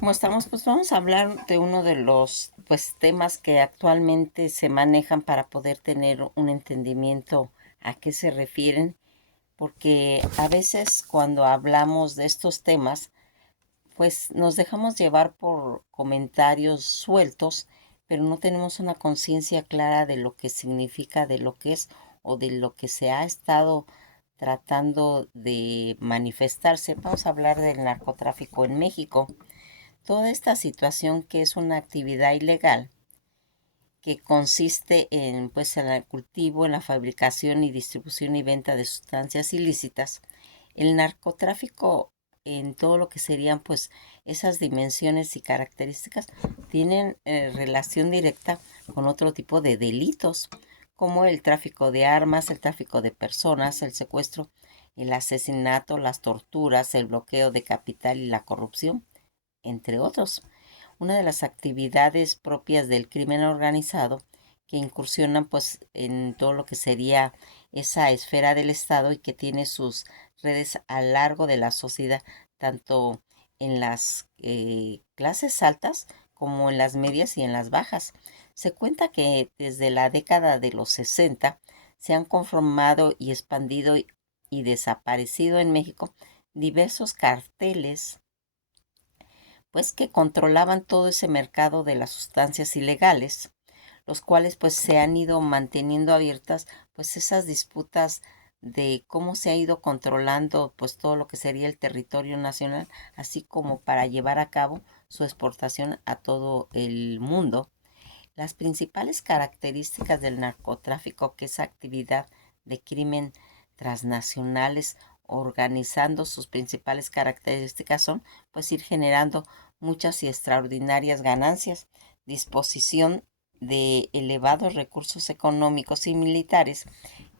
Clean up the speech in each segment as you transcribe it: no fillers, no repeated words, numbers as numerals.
Como estamos, pues vamos a hablar de uno de los temas que actualmente se manejan para poder tener un entendimiento a qué se refieren, porque a veces cuando hablamos de estos temas, pues nos dejamos llevar por comentarios sueltos, pero no tenemos una conciencia clara de lo que significa, de lo que es o de lo que se ha estado tratando de manifestarse. Vamos a hablar del narcotráfico en México. Toda esta situación que es una actividad ilegal que consiste en el cultivo, en la fabricación y distribución y venta de sustancias ilícitas, el narcotráfico en todo lo que serían esas dimensiones y características tienen relación directa con otro tipo de delitos como el tráfico de armas, el tráfico de personas, el secuestro, el asesinato, las torturas, el bloqueo de capital y la corrupción, entre otros. Una de las actividades propias del crimen organizado que incursionan en todo lo que sería esa esfera del Estado y que tiene sus redes a lo largo de la sociedad, tanto en las clases altas como en las medias y en las bajas. Se cuenta que desde la década de los 60 se han conformado y expandido y desaparecido en México diversos carteles que controlaban todo ese mercado de las sustancias ilegales, los cuales se han ido manteniendo abiertas esas disputas de cómo se ha ido controlando todo lo que sería el territorio nacional, así como para llevar a cabo su exportación a todo el mundo. Las principales características del narcotráfico, que es actividad de crimen transnacionales, organizando sus principales características son ir generando muchas y extraordinarias ganancias, disposición de elevados recursos económicos y militares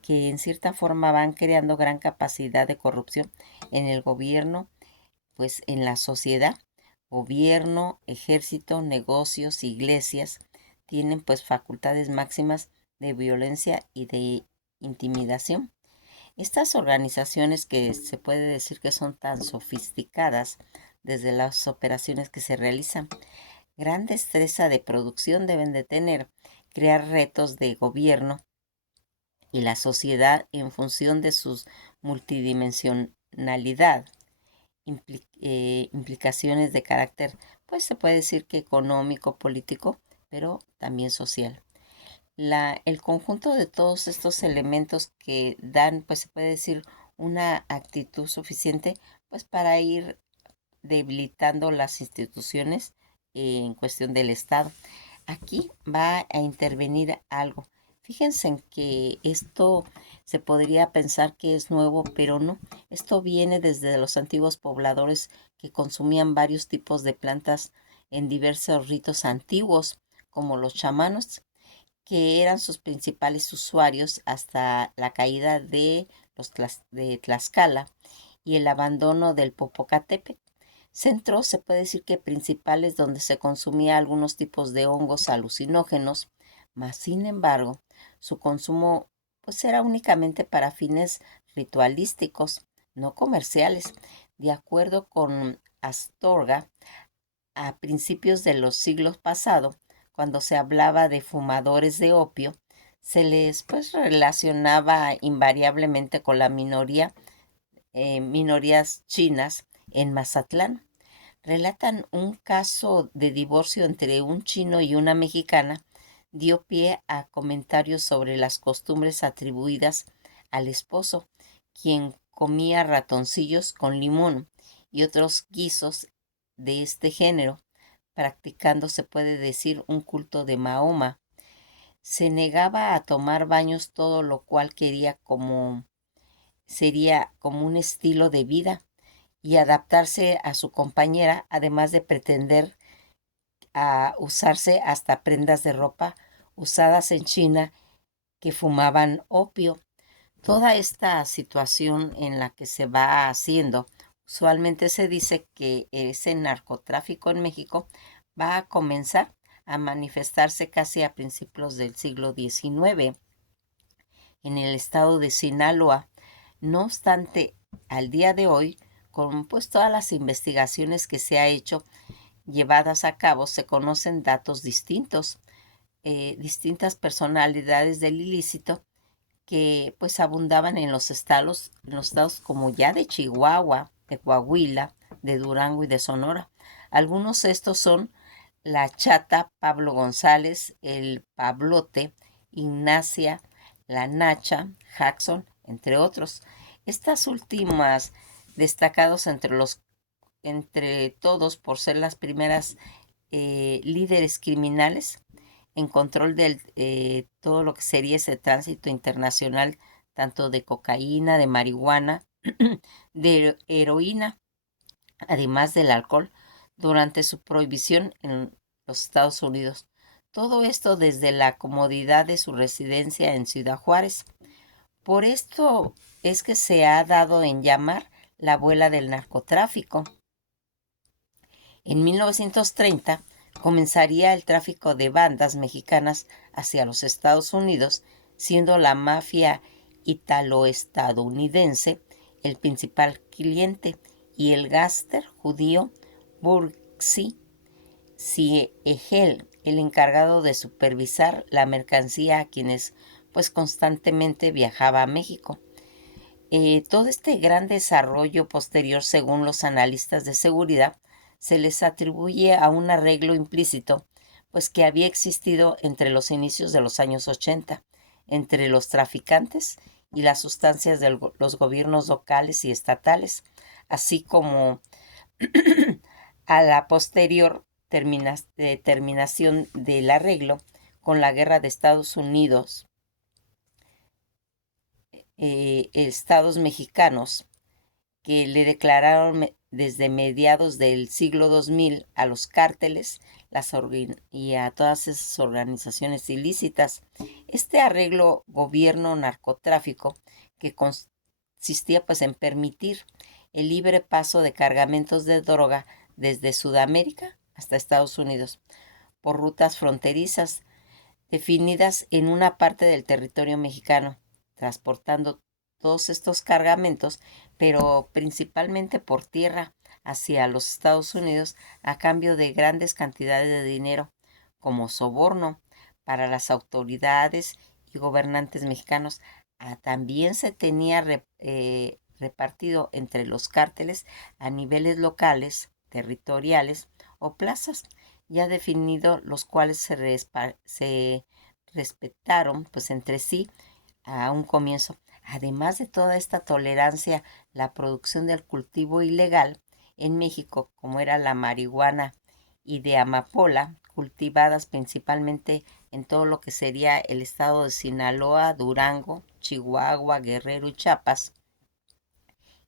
que en cierta forma van creando gran capacidad de corrupción en el gobierno, en la sociedad. Gobierno, ejército, negocios, iglesias tienen facultades máximas de violencia y de intimidación. Estas organizaciones, que se puede decir que son tan sofisticadas desde las operaciones que se realizan, gran destreza de producción deben de tener, crear retos de gobierno y la sociedad en función de su multidimensionalidad, implicaciones de carácter, se puede decir que económico, político, pero también social. El conjunto de todos estos elementos que dan, se puede decir, una actitud suficiente para ir debilitando las instituciones en cuestión del Estado. Aquí va a intervenir algo. Fíjense en que esto se podría pensar que es nuevo, pero no. Esto viene desde los antiguos pobladores que consumían varios tipos de plantas en diversos ritos antiguos, como los chamanos, que eran sus principales usuarios hasta la caída de de Tlaxcala y el abandono del Popocatépetl. Centros, se puede decir que principales, donde se consumía algunos tipos de hongos alucinógenos, mas sin embargo su consumo era únicamente para fines ritualísticos, no comerciales. De acuerdo con Astorga, a principios de los siglos pasados, cuando se hablaba de fumadores de opio, se les relacionaba invariablemente con la minorías chinas en Mazatlán. Relatan un caso de divorcio entre un chino y una mexicana, dio pie a comentarios sobre las costumbres atribuidas al esposo, quien comía ratoncillos con limón y otros guisos de este género, practicando, se puede decir, un culto de Mahoma. Se negaba a tomar baños, todo lo cual quería como sería como un estilo de vida y adaptarse a su compañera, además de pretender a usarse hasta prendas de ropa usadas en China que fumaban opio. Toda esta situación en la que se va haciendo, usualmente se dice que ese narcotráfico en México va a comenzar a manifestarse casi a principios del siglo XIX en el estado de Sinaloa. No obstante, al día de hoy, con todas las investigaciones que se ha hecho, llevadas a cabo se conocen datos distintos, distintas personalidades del ilícito que pues abundaban en los estados como ya de Chihuahua, de Coahuila, de Durango y de Sonora. Algunos de estos son la Chata, Pablo González, el Pablote, Ignacia, la Nacha, Jackson, entre otros. Estas últimas destacados entre todos por ser las primeras líderes criminales en control de todo lo que sería ese tránsito internacional, tanto de cocaína, de marihuana, de heroína, además del alcohol, durante su prohibición en los Estados Unidos. Todo esto desde la comodidad de su residencia en Ciudad Juárez. Por esto es que se ha dado en llamar la abuela del narcotráfico. En 1930 comenzaría el tráfico de bandas mexicanas hacia los Estados Unidos, siendo la mafia italo-estadounidense el principal cliente y el gángster judío Burksi Siegel el encargado de supervisar la mercancía a quienes pues constantemente viajaba a México. Todo este gran desarrollo posterior, según los analistas de seguridad, se les atribuye a un arreglo implícito, pues que había existido entre los inicios de los años 80, entre los traficantes y las sustancias de los gobiernos locales y estatales, así como a la posterior terminación del arreglo con la guerra de Estados Unidos, estados mexicanos que le declararon desde mediados del siglo 2000 a los cárteles y a todas esas organizaciones ilícitas. Este arreglo gobierno-narcotráfico que consistía pues en permitir el libre paso de cargamentos de droga desde Sudamérica hasta Estados Unidos por rutas fronterizas definidas en una parte del territorio mexicano, transportando todos estos cargamentos, pero principalmente por tierra hacia los Estados Unidos a cambio de grandes cantidades de dinero como soborno para las autoridades y gobernantes mexicanos. También se tenía repartido entre los cárteles a niveles locales, territoriales o plazas ya definido, los cuales se respetaron pues entre sí a un comienzo. Además de toda esta tolerancia, la producción del cultivo ilegal en México, como era la marihuana y de amapola, cultivadas principalmente en todo lo que sería el estado de Sinaloa, Durango, Chihuahua, Guerrero y Chiapas,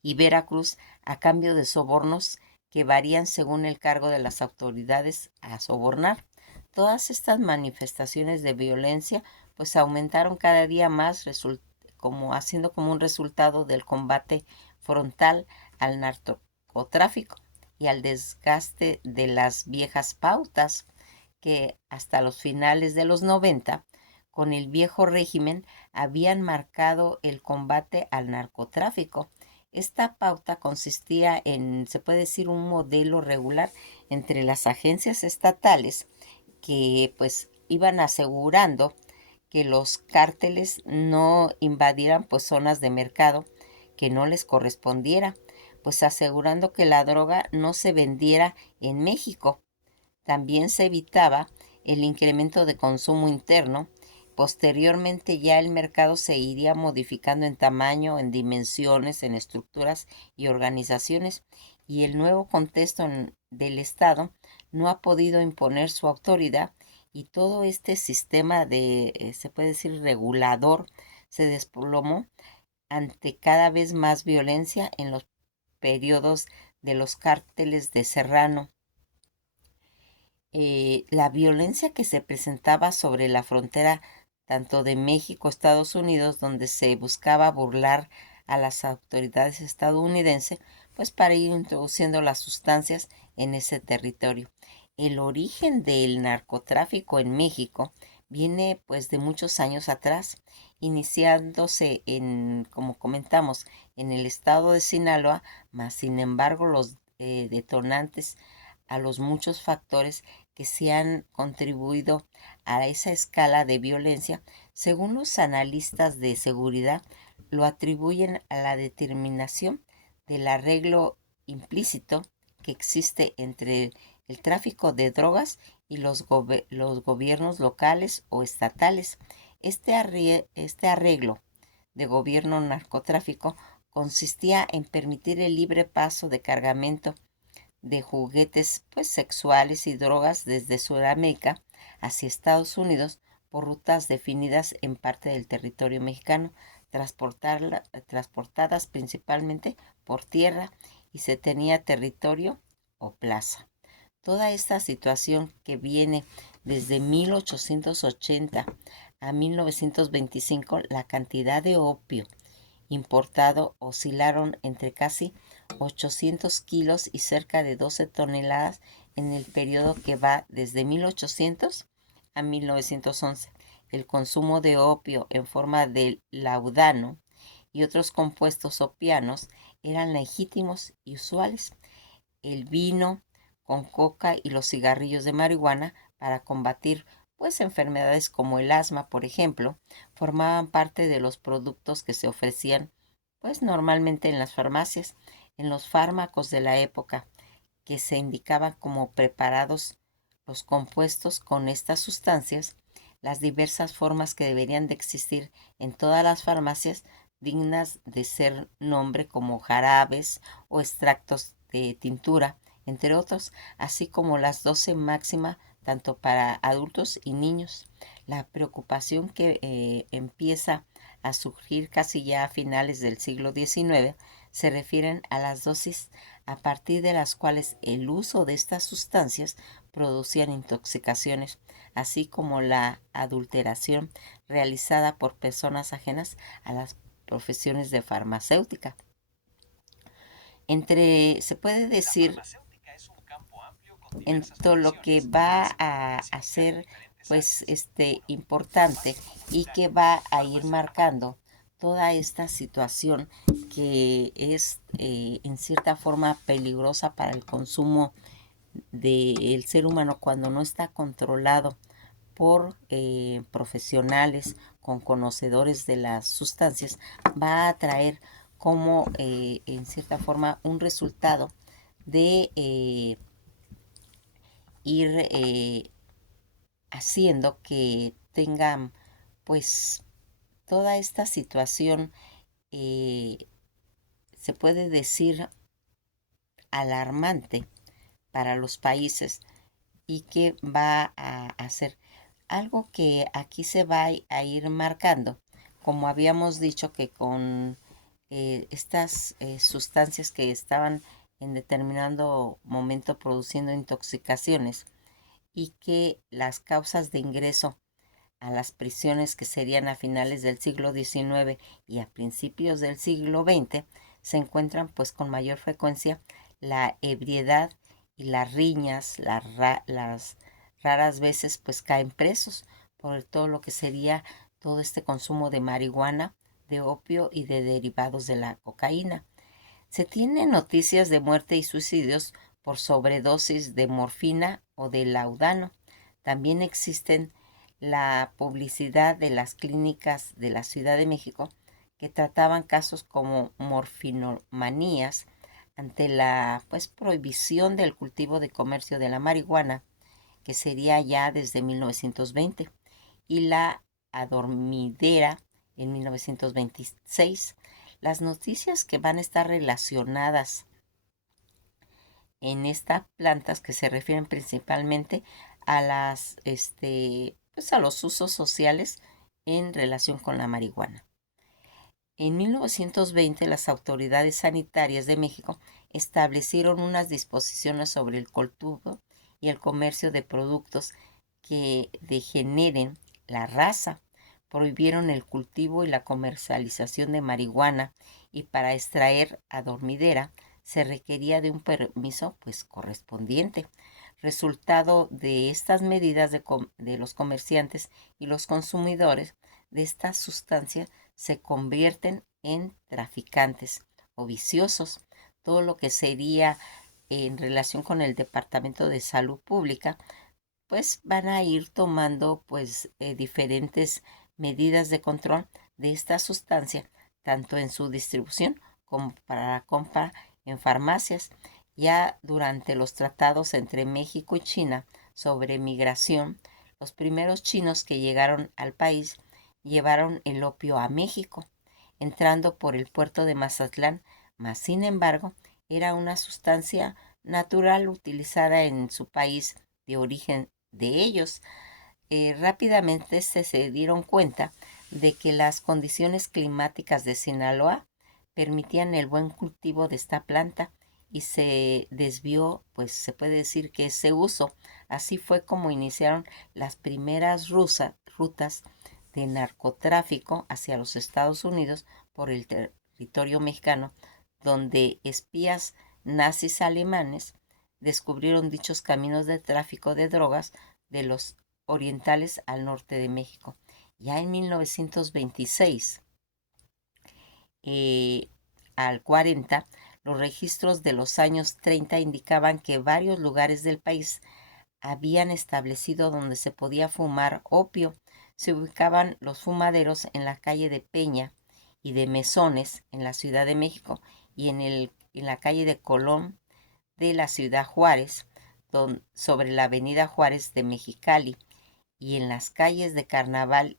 y Veracruz a cambio de sobornos que varían según el cargo de las autoridades a sobornar. Todas estas manifestaciones de violencia pues aumentaron cada día más haciendo como un resultado del combate frontal al narcotráfico y al desgaste de las viejas pautas que hasta los finales de los 90 con el viejo régimen habían marcado el combate al narcotráfico. Esta pauta consistía en, se puede decir, un modelo regular entre las agencias estatales que pues iban asegurando que los cárteles no invadieran pues zonas de mercado que no les correspondiera, pues asegurando que la droga no se vendiera en México. También se evitaba el incremento de consumo interno. Posteriormente ya el mercado se iría modificando en tamaño, en dimensiones, en estructuras y organizaciones, y el nuevo contexto del Estado no ha podido imponer su autoridad y todo este sistema se puede decir, regulador, se desplomó ante cada vez más violencia en los periodos de los cárteles de Serrano. La violencia que se presentaba sobre la frontera tanto de México, Estados Unidos, donde se buscaba burlar a las autoridades estadounidenses, pues para ir introduciendo las sustancias en ese territorio. El origen del narcotráfico en México viene pues de muchos años atrás, iniciándose como comentamos, en el estado de Sinaloa, mas sin embargo los detonantes a los muchos factores que se han contribuido a esa escala de violencia, según los analistas de seguridad, lo atribuyen a la determinación del arreglo implícito que existe entre el tráfico de drogas y los gobiernos locales o estatales. Este arreglo de gobierno narcotráfico consistía en permitir el libre paso de cargamento de juguetes pues, sexuales y drogas desde Sudamérica hacia Estados Unidos por rutas definidas en parte del territorio mexicano, transportadas principalmente por tierra, y se tenía territorio o plaza. Toda esta situación que viene desde 1880 a 1925, la cantidad de opio importado oscilaron entre casi 800 kilos y cerca de 12 toneladas en el periodo que va desde 1800 a 1911. El consumo de opio en forma de laudano y otros compuestos opianos eran legítimos y usuales. El vino con coca y los cigarrillos de marihuana para combatir pues enfermedades como el asma, por ejemplo, formaban parte de los productos que se ofrecían pues normalmente en las farmacias. En los fármacos de la época, que se indicaban como preparados los compuestos con estas sustancias, las diversas formas que deberían de existir en todas las farmacias dignas de ser nombre, como jarabes o extractos de tintura, entre otros, así como las 12 máxima tanto para adultos y niños. La preocupación que empieza a surgir casi ya a finales del siglo XIX se refieren a las dosis a partir de las cuales el uso de estas sustancias producían intoxicaciones, así como la adulteración realizada por personas ajenas a las profesiones de farmacéutica. Se puede decir, en todo lo que va a ser pues importante y que va a ir marcando toda esta situación que es en cierta forma peligrosa para el consumo del ser humano cuando no está controlado por profesionales con conocedores de las sustancias, va a traer como en cierta forma un resultado de ir haciendo que tengan pues toda esta situación, eh, se puede decir alarmante para los países, y que va a hacer algo que aquí se va a ir marcando, como habíamos dicho, que con estas sustancias que estaban en determinado momento produciendo intoxicaciones, y que las causas de ingreso a las prisiones, que serían a finales del siglo XIX y a principios del siglo XX, se encuentran pues con mayor frecuencia la ebriedad y las riñas. Las raras veces pues caen presos por todo lo que sería todo este consumo de marihuana, de opio y de derivados de la cocaína. Se tienen noticias de muerte y suicidios por sobredosis de morfina o de laudano. También existen la publicidad de las clínicas de la Ciudad de México, que trataban casos como morfinomanías ante la pues prohibición del cultivo de comercio de la marihuana, que sería ya desde 1920, y la adormidera en 1926. Las noticias que van a estar relacionadas en estas plantas, que se refieren principalmente a pues a los usos sociales en relación con la marihuana. En 1920, las autoridades sanitarias de México establecieron unas disposiciones sobre el cultivo y el comercio de productos que degeneren la raza. Prohibieron el cultivo y la comercialización de marihuana, y para extraer adormidera se requería de un permiso pues correspondiente. Resultado de estas medidas de los comerciantes y los consumidores de estas sustancias se convierten en traficantes o viciosos. Todo lo que sería en relación con el Departamento de Salud Pública, pues van a ir tomando pues diferentes medidas de control de esta sustancia, tanto en su distribución como para la compra en farmacias. Ya durante los tratados entre México y China sobre migración, los primeros chinos que llegaron al país llevaron el opio a México, entrando por el puerto de Mazatlán, mas sin embargo era una sustancia natural utilizada en su país de origen de ellos. Rápidamente se dieron cuenta de que las condiciones climáticas de Sinaloa permitían el buen cultivo de esta planta y se desvió, pues se puede decir que ese uso. Así fue como iniciaron las primeras rutas de narcotráfico hacia los Estados Unidos por el territorio mexicano, donde espías nazis alemanes descubrieron dichos caminos de tráfico de drogas de los orientales al norte de México. Ya en 1926 al 40, los registros de los años 30 indicaban que varios lugares del país habían establecido donde se podía fumar opio. Se ubicaban los fumaderos en la calle de Peña y de Mesones en la Ciudad de México y en la calle de Colón de la Ciudad Juárez, sobre la avenida Juárez de Mexicali, y en las calles de Carnaval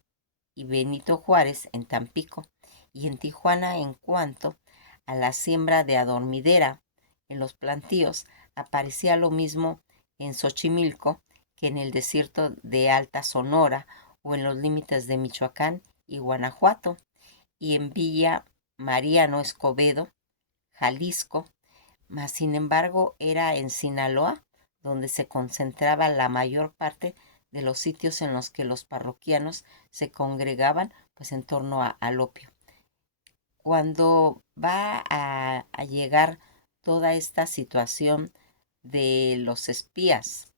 y Benito Juárez en Tampico, y en Tijuana. En cuanto a la siembra de adormidera en los plantíos, aparecía lo mismo en Xochimilco que en el desierto de Alta Sonora o en los límites de Michoacán y Guanajuato, y en Villa Mariano Escobedo, Jalisco, mas sin embargo era en Sinaloa donde se concentraba la mayor parte de los sitios en los que los parroquianos se congregaban pues en torno al opio. Cuando va a llegar toda esta situación de los espías,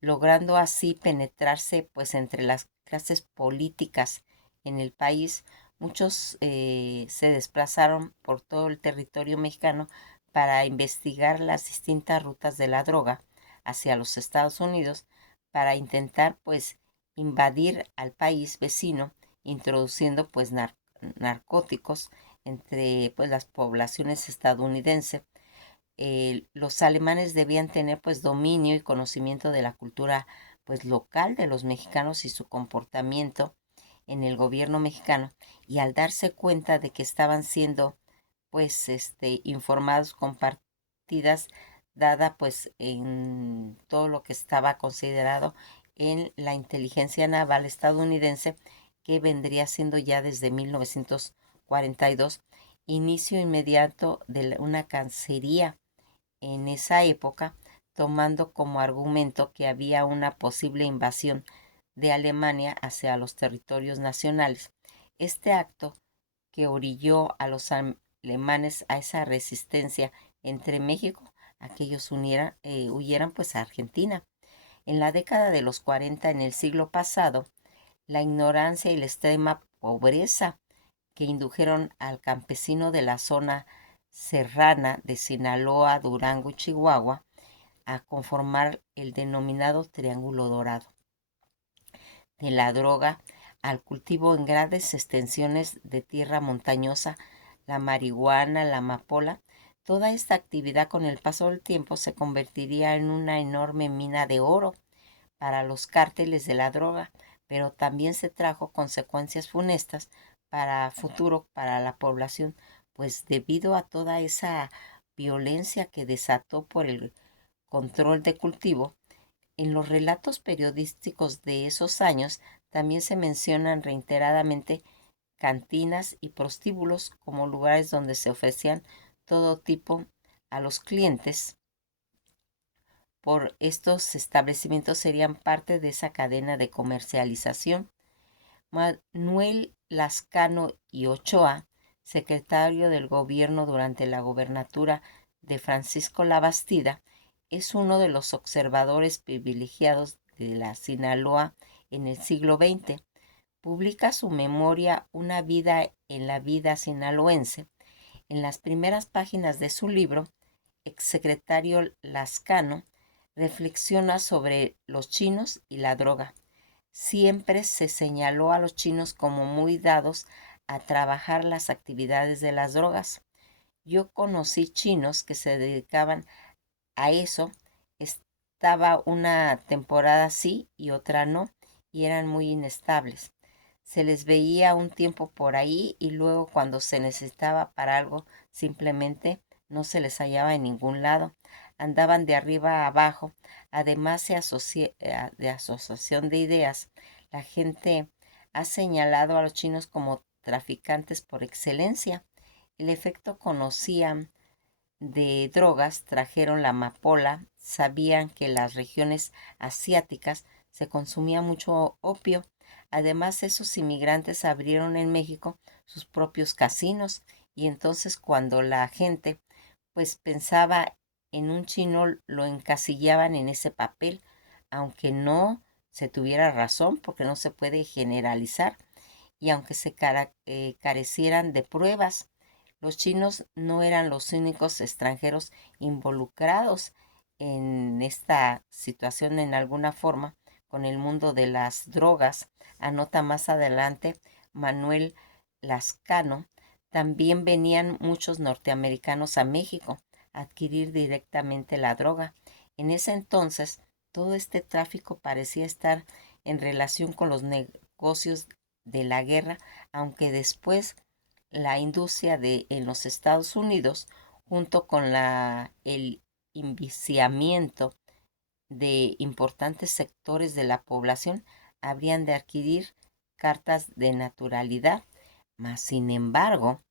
logrando así penetrarse pues entre las clases políticas en el país, muchos se desplazaron por todo el territorio mexicano para investigar las distintas rutas de la droga hacia los Estados Unidos, para intentar pues invadir al país vecino, introduciendo pues narcóticos entre pues las poblaciones estadounidenses. Los alemanes debían tener pues dominio y conocimiento de la cultura pues local de los mexicanos y su comportamiento en el gobierno mexicano, y al darse cuenta de que estaban siendo pues informados, compartidas, dada pues en todo lo que estaba considerado en la inteligencia naval estadounidense, que vendría siendo ya desde 1942, inicio inmediato de una cacería en esa época, tomando como argumento que había una posible invasión de Alemania hacia los territorios nacionales. Este acto, que orilló a los alemanes a esa resistencia entre México, a que ellos huyeran pues a Argentina. En la década de los 40, en el siglo pasado, la ignorancia y la extrema pobreza que indujeron al campesino de la zona serrana de Sinaloa, Durango y Chihuahua a conformar el denominado Triángulo Dorado de la droga, al cultivo en grandes extensiones de tierra montañosa, la marihuana, la amapola. Toda esta actividad con el paso del tiempo se convertiría en una enorme mina de oro para los cárteles de la droga, pero también se trajo consecuencias funestas para futuro para la población, pues debido a toda esa violencia que desató por el control de cultivo. En los relatos periodísticos de esos años también se mencionan reiteradamente cantinas y prostíbulos como lugares donde se ofrecían todo tipo a los clientes. Por estos establecimientos serían parte de esa cadena de comercialización. Manuel Lascano y Ochoa, secretario del gobierno durante la gobernatura de Francisco Labastida, es uno de los observadores privilegiados de la Sinaloa en el siglo XX. Publica su memoria Una vida en la vida sinaloense. En las primeras páginas de su libro exsecretario Lascano reflexiona sobre los chinos y la droga. Siempre se señaló a los chinos como muy dados a trabajar las actividades de las drogas. Yo conocí chinos que se dedicaban a eso. Estaba una temporada sí y otra no, y eran muy inestables. Se les veía un tiempo por ahí y luego cuando se necesitaba para algo simplemente no se les hallaba en ningún lado. Andaban de arriba a abajo. Además de asociación de ideas, la gente ha señalado a los chinos como traficantes por excelencia. El efecto conocían de drogas, trajeron la amapola, sabían que en las regiones asiáticas se consumía mucho opio. Además, esos inmigrantes abrieron en México sus propios casinos y entonces cuando la gente pues pensaba en un chino lo encasillaban en ese papel, aunque no se tuviera razón porque no se puede generalizar y aunque carecieran de pruebas. Los chinos no eran los únicos extranjeros involucrados en esta situación en alguna forma con el mundo de las drogas. Anota más adelante Manuel Lascano. También venían muchos norteamericanos a México a adquirir directamente la droga. En ese entonces, todo este tráfico parecía estar en relación con los negocios de la guerra, aunque después la industria en los Estados Unidos, junto con el enviciamiento de importantes sectores de la población, habrían de adquirir cartas de naturalidad. Mas, sin embargo,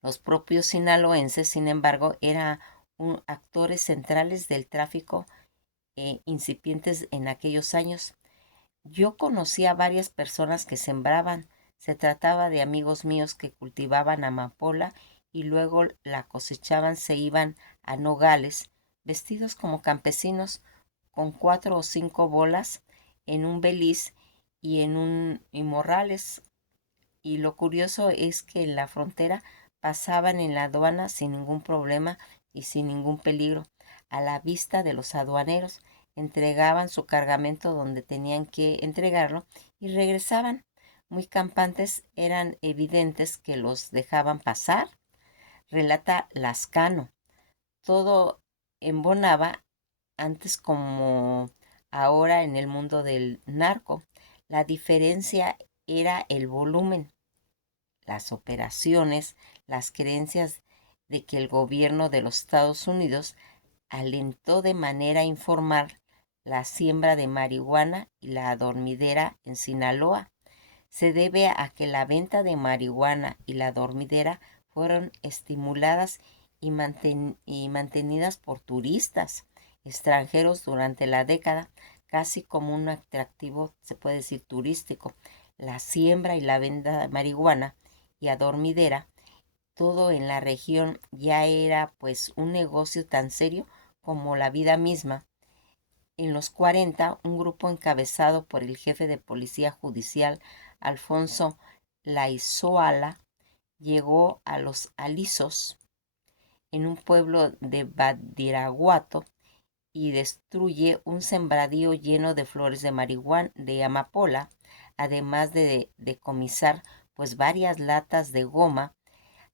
los propios sinaloenses, sin embargo, eran actores centrales del tráfico incipientes en aquellos años. Yo conocí a varias personas que sembraban. Se trataba de amigos míos que cultivaban amapola y luego la cosechaban, se iban a Nogales, vestidos como campesinos, con 4 o 5 bolas en un beliz y morrales. Y lo curioso es que en la frontera pasaban en la aduana sin ningún problema y sin ningún peligro, a la vista de los aduaneros. Entregaban su cargamento donde tenían que entregarlo y regresaban. Muy campantes, eran evidentes que los dejaban pasar. Relata Lascano. Todo embonaba antes como ahora en el mundo del narco. La diferencia era el volumen, las operaciones, las creencias de que el gobierno de los Estados Unidos alentó de manera informal la siembra de marihuana y la dormidera en Sinaloa. Se debe a que la venta de marihuana y la dormidera fueron estimuladas y mantenidas por turistas extranjeros durante la década, casi como un atractivo, se puede decir, turístico. La siembra y la venta de marihuana y adormidera, todo en la región ya era pues un negocio tan serio como la vida misma. En los 40, un grupo encabezado por el jefe de policía judicial, Alfonso Laizoala, llegó a Los Alisos, en un pueblo de Badiraguato, y destruye un sembradío lleno de flores de marihuana, de amapola, además de decomisar pues varias latas de goma.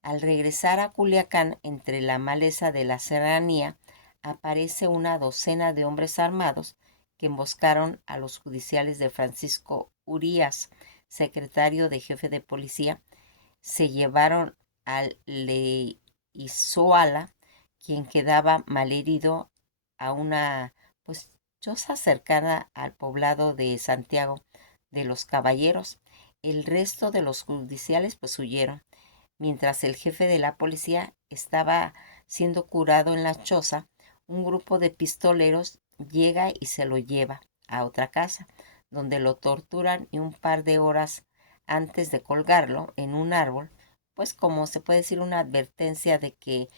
Al regresar a Culiacán, entre la maleza de la serranía, aparece una docena de hombres armados que emboscaron a los judiciales de Francisco Urías, secretario de jefe de policía. Se llevaron al Leizoala, quien quedaba malherido, a una pues choza cercana al poblado de Santiago de los Caballeros. El resto de los judiciales pues huyeron. Mientras el jefe de la policía estaba siendo curado en la choza, un grupo de pistoleros llega y se lo lleva a otra casa, donde lo torturan y un par de horas antes de colgarlo en un árbol, pues como se puede decir una advertencia de que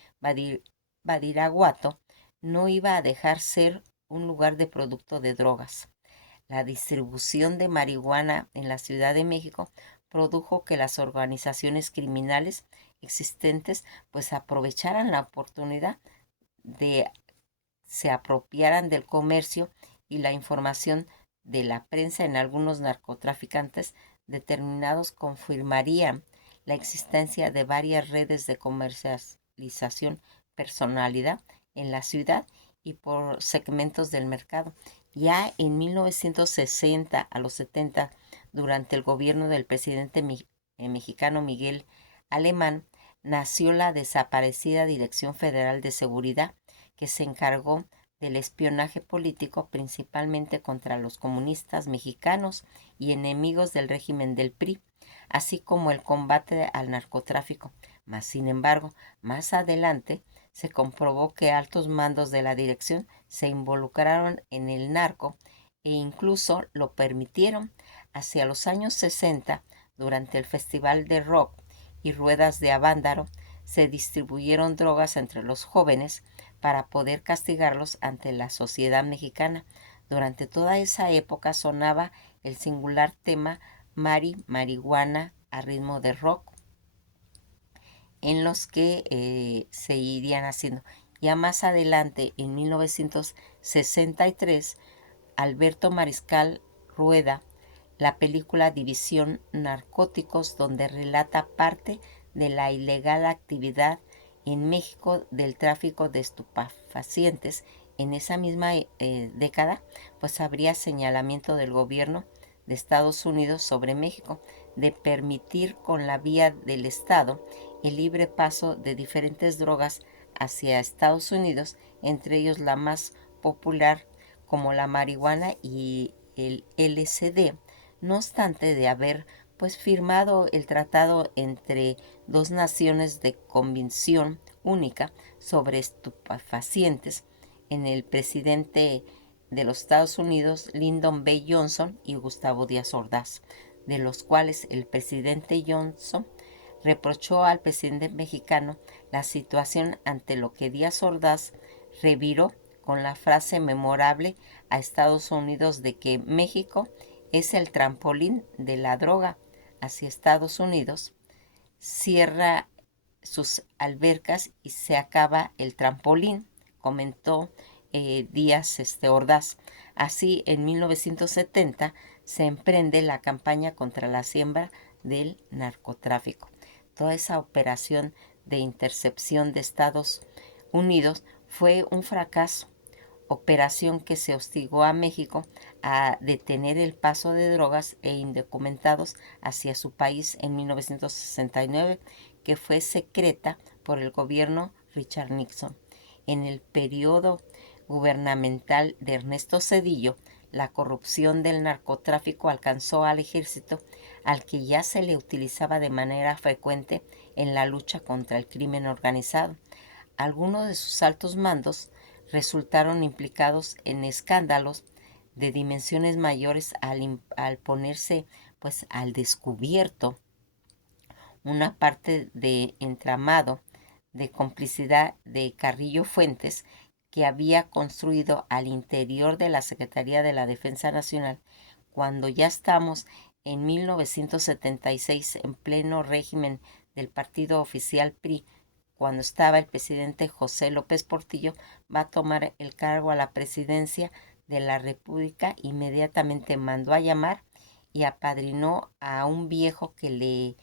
Badiraguato no iba a dejar ser un lugar de producto de drogas. La distribución de marihuana en la Ciudad de México produjo que las organizaciones criminales existentes pues aprovecharan la oportunidad de se apropiaran del comercio y la información de la prensa en algunos narcotraficantes determinados confirmarían la existencia de varias redes de comercialización personalidad en la ciudad y por segmentos del mercado. Ya en 1960 a los 70, durante el gobierno del presidente mexicano Miguel Alemán, nació la desaparecida Dirección Federal de Seguridad, que se encargó del espionaje político principalmente contra los comunistas mexicanos y enemigos del régimen del PRI, así como el combate al narcotráfico. Mas, sin embargo, más adelante se comprobó que altos mandos de la dirección se involucraron en el narco e incluso lo permitieron. Hacia los años 60, durante el Festival de Rock y Ruedas de Avándaro, se distribuyeron drogas entre los jóvenes para poder castigarlos ante la sociedad mexicana. Durante toda esa época sonaba el singular tema Marihuana a ritmo de rock, en los que se irían haciendo. Ya más adelante, en 1963, Alberto Mariscal rueda la película División Narcóticos, donde relata parte de la ilegal actividad en México del tráfico de estupefacientes. En esa misma década, pues habría señalamiento del gobierno de Estados Unidos sobre México de permitir con la vía del Estado el libre paso de diferentes drogas hacia Estados Unidos, entre ellos la más popular como la marihuana y el LSD. No obstante de haber pues firmado el tratado entre dos naciones de convención única sobre estupefacientes en el presidente de los Estados Unidos, Lyndon B. Johnson y Gustavo Díaz Ordaz, de los cuales el presidente Johnson reprochó al presidente mexicano la situación, ante lo que Díaz Ordaz reviró con la frase memorable a Estados Unidos de que México es el trampolín de la droga hacia Estados Unidos, cierra sus albercas y se acaba el trampolín, comentó Díaz Ordaz. Así, en 1970 se emprende la campaña contra la siembra del narcotráfico. Toda esa operación de intercepción de Estados Unidos fue un fracaso, operación que se hostigó a México a detener el paso de drogas e indocumentados hacia su país en 1969, que fue secreta por el gobierno Richard Nixon. En el periodo gubernamental de Ernesto Zedillo, la corrupción del narcotráfico alcanzó al ejército, al que ya se le utilizaba de manera frecuente en la lucha contra el crimen organizado. Algunos de sus altos mandos resultaron implicados en escándalos de dimensiones mayores al ponerse pues al descubierto una parte de entramado de complicidad de Carrillo Fuentes, que había construido al interior de la Secretaría de la Defensa Nacional cuando ya estamos en 1976 en pleno régimen del partido oficial PRI. Cuando estaba el presidente José López Portillo, va a tomar el cargo a la presidencia de la República. Inmediatamente mandó a llamar y apadrinó a un viejo que le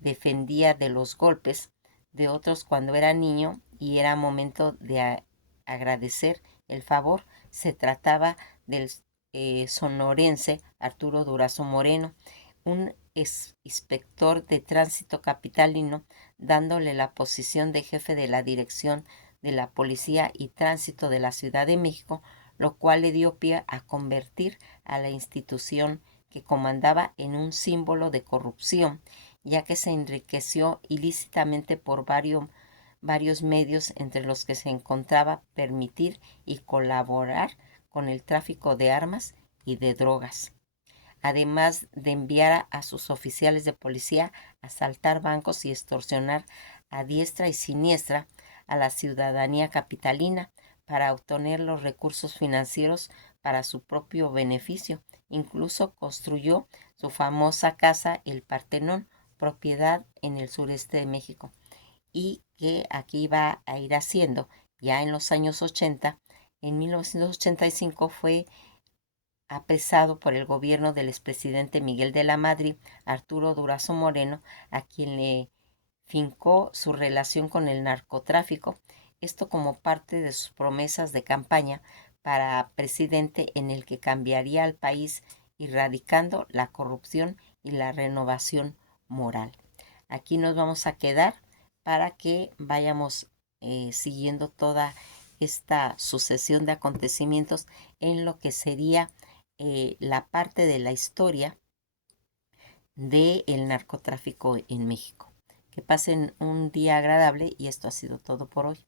defendía de los golpes de otros cuando era niño, y era momento de agradecer el favor. Se trataba del sonorense Arturo Durazo Moreno, un inspector de tránsito capitalino, dándole la posición de jefe de la Dirección de la Policía y Tránsito de la Ciudad de México, lo cual le dio pie a convertir a la institución que comandaba en un símbolo de corrupción, ya que se enriqueció ilícitamente por varios medios, entre los que se encontraba permitir y colaborar con el tráfico de armas y de drogas, además de enviar a sus oficiales de policía a asaltar bancos y extorsionar a diestra y siniestra a la ciudadanía capitalina para obtener los recursos financieros para su propio beneficio. Incluso construyó su famosa casa, el Partenón, propiedad en el sureste de México, y que aquí va a ir haciendo ya en los años 80, en 1985 fue apresado por el gobierno del expresidente Miguel de la Madrid, Arturo Durazo Moreno, a quien le fincó su relación con el narcotráfico, esto como parte de sus promesas de campaña para presidente en el que cambiaría al país erradicando la corrupción y la renovación moral. Aquí nos vamos a quedar para que vayamos siguiendo toda esta sucesión de acontecimientos en lo que sería la parte de la historia del narcotráfico en México. Que pasen un día agradable y esto ha sido todo por hoy.